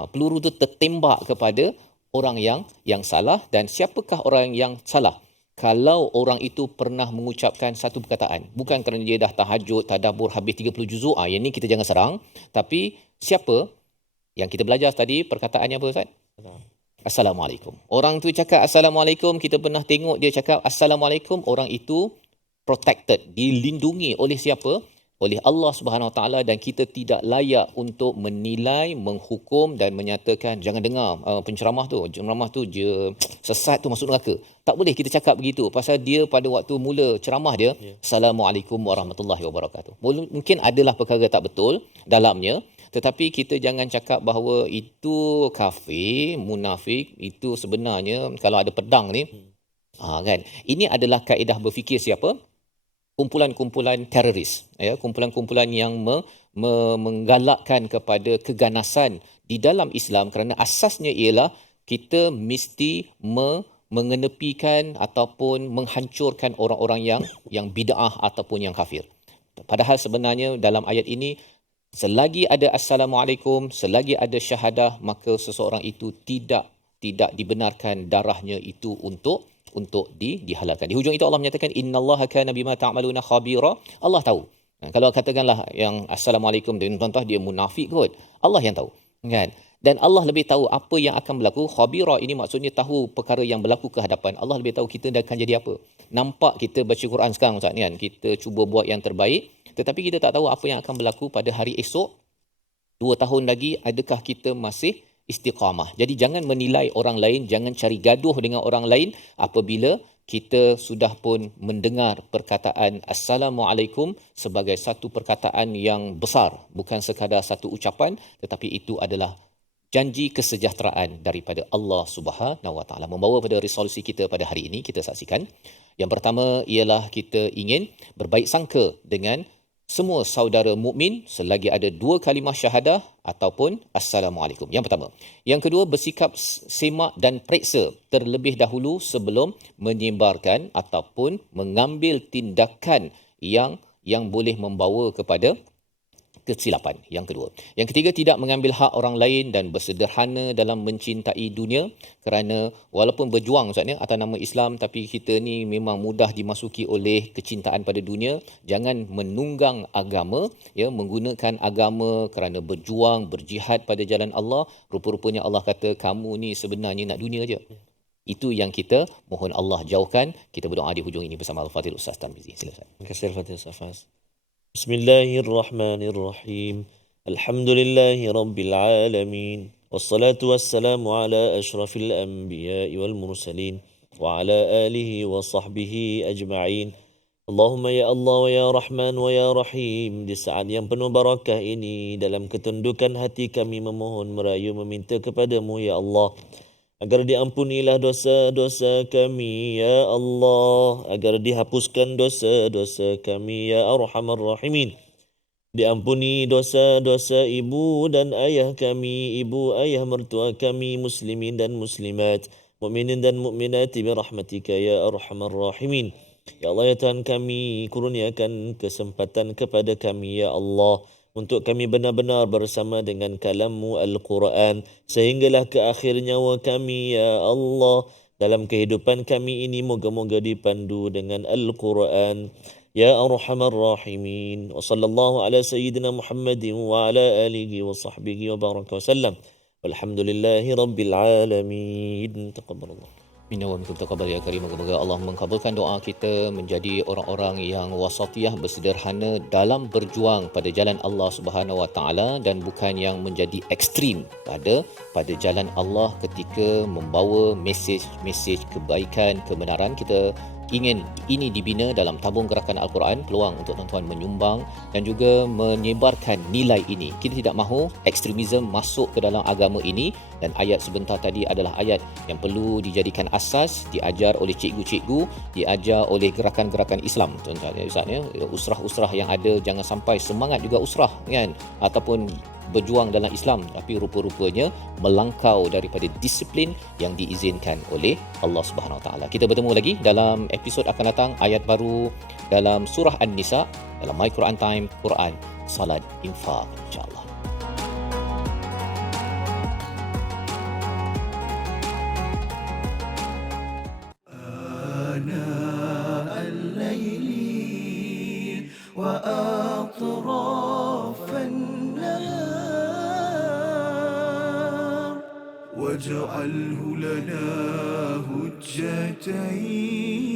Peluru tu tertembak kepada orang yang salah. Dan siapakah orang yang salah? Kalau orang itu pernah mengucapkan satu perkataan, bukan kerana dia dah tahajud, tadabbur habis 30 juzuk, yang ni kita jangan serang. Tapi siapa yang kita belajar tadi, perkataannya apa, Ustaz? Assalamualaikum. Orang tu cakap Assalamualaikum, kita pernah tengok dia cakap Assalamualaikum, orang itu protected, dilindungi oleh siapa? Oleh Allah Subhanahu Wa Taala, dan kita tidak layak untuk menilai, menghukum dan menyatakan jangan dengar penceramah tu je sesat tu masuk neraka. Tak boleh kita cakap begitu pasal dia pada waktu mula ceramah dia Assalamualaikum warahmatullahi wabarakatuh. Mungkin adalah perkara tak betul dalamnya, tetapi kita jangan cakap bahawa itu kafir, munafik, itu sebenarnya kalau ada pedang ni kan. Ini adalah kaedah berfikir siapa? Kumpulan-kumpulan teroris, kumpulan-kumpulan yang menggalakkan kepada keganasan di dalam Islam, kerana asasnya ialah kita mesti mengenepikan ataupun menghancurkan orang-orang yang bid'ah ataupun yang kafir. Padahal sebenarnya dalam ayat ini, selagi ada Assalamualaikum, selagi ada syahadah, maka seseorang itu tidak dibenarkan darahnya itu untuk dihalalkan. Di hujung itu Allah menyatakan innallaha kana bima ta'maluna khabira. Allah tahu. Kalau katakanlah yang Assalamualaikum dan tuan-tuan dia munafik kot, Allah yang tahu, kan? Dan Allah lebih tahu apa yang akan berlaku. Khabira ini maksudnya tahu perkara yang berlaku ke hadapan. Allah lebih tahu kita akan jadi apa. Nampak kita baca Quran sekarang, Ustaz, kan? Kita cuba buat yang terbaik, tetapi kita tak tahu apa yang akan berlaku pada hari esok. 2 tahun lagi, adakah kita masih istiqamah? Jadi jangan menilai orang lain, jangan cari gaduh dengan orang lain apabila kita sudah pun mendengar perkataan Assalamualaikum sebagai satu perkataan yang besar, bukan sekadar satu ucapan, tetapi itu adalah janji kesejahteraan daripada Allah Subhanahu Wa Taala. Membawa pada resolusi kita pada hari ini, kita saksikan. Yang pertama ialah kita ingin berbaik sangka dengan semua saudara mukmin selagi ada 2 kalimah syahadah ataupun Assalamualaikum. Yang pertama. Yang kedua, bersikap semak dan periksa terlebih dahulu sebelum menyebarkan ataupun mengambil tindakan yang boleh membawa kepada kesilapan. Yang kedua. Yang ketiga, tidak mengambil hak orang lain dan bersederhana dalam mencintai dunia, kerana walaupun berjuang, Ustaz, atas nama Islam, tapi kita ni memang mudah dimasuki oleh kecintaan pada dunia. Jangan menunggang agama, menggunakan agama kerana berjuang, berjihad pada jalan Allah. Rupa-rupanya Allah kata kamu ni sebenarnya nak dunia je. Itu yang kita mohon Allah jauhkan. Kita berdoa di hujung ini bersama Al-Fadhil Ustaz Tarmizi. Silakan. Terima kasih Al-Fadhil Ustaz. Bismillahirrahmanirrahim. Alhamdulillahi rabbil alamin. Wassalatu wassalamu ala ashrafil anbiya'i wal mursalin wa ala alihi wa sahbihi ajma'in. Allahumma ya Allah wa ya Rahman wa ya Rahim. Di saat yang penuh barakah ini, dalam ketundukan hati kami memohon, merayu, meminta kepadamu ya Allah, agar diampunilah dosa-dosa kami ya Allah, agar dihapuskan dosa-dosa kami ya Arhamar Rahimin. Diampuni dosa-dosa ibu dan ayah kami, ibu ayah mertua kami, muslimin dan muslimat, mukminin dan mukminat birahmatika ya Arhamar Rahimin. Ya Allah ya Tuhan kami, kurniakan kesempatan kepada kami ya Allah, untuk kami benar-benar bersama dengan kalam-Mu Al-Quran sehinggalah ke akhir nyawa kami ya Allah. Dalam kehidupan kami ini moga-moga dipandu dengan Al-Quran ya Arhamar Rahimin. Wa sallallahu ala sayyidina Muhammadin wa ala alihi wa sahbihi wa baraka wa sallam. Walhamdulillahi rabbil alamin. Taqabbalallah. Minna wa minkum taqabbal ya karim. Moga-moga Allah mengabulkan doa kita menjadi orang-orang yang wasatiyah, bersederhana dalam berjuang pada jalan Allah Subhanahu Wa Taala, dan bukan yang menjadi ekstrim pada jalan Allah ketika membawa mesej kebaikan, kebenaran. Kita ingin ini dibina dalam tabung gerakan Al-Quran, peluang untuk tuan-tuan menyumbang dan juga menyebarkan nilai ini. Kita tidak mahu ekstremisme masuk ke dalam agama ini, dan ayat sebentar tadi adalah ayat yang perlu dijadikan asas, diajar oleh cikgu-cikgu, diajar oleh gerakan-gerakan Islam, tuan-tuan. Ustaz, usrah-usrah yang ada, jangan sampai semangat juga usrah, kan, ataupun berjuang dalam Islam, tapi rupa-rupanya melangkau daripada disiplin yang diizinkan oleh Allah Subhanahu Wa Taala. Kita bertemu lagi dalam episod akan datang, ayat baru dalam surah An-Nisa, dalam My Quran Time, Quran, Salat, Infak, insya-Allah. آناء الليل وأطراف النهار واجعله لنا هجتين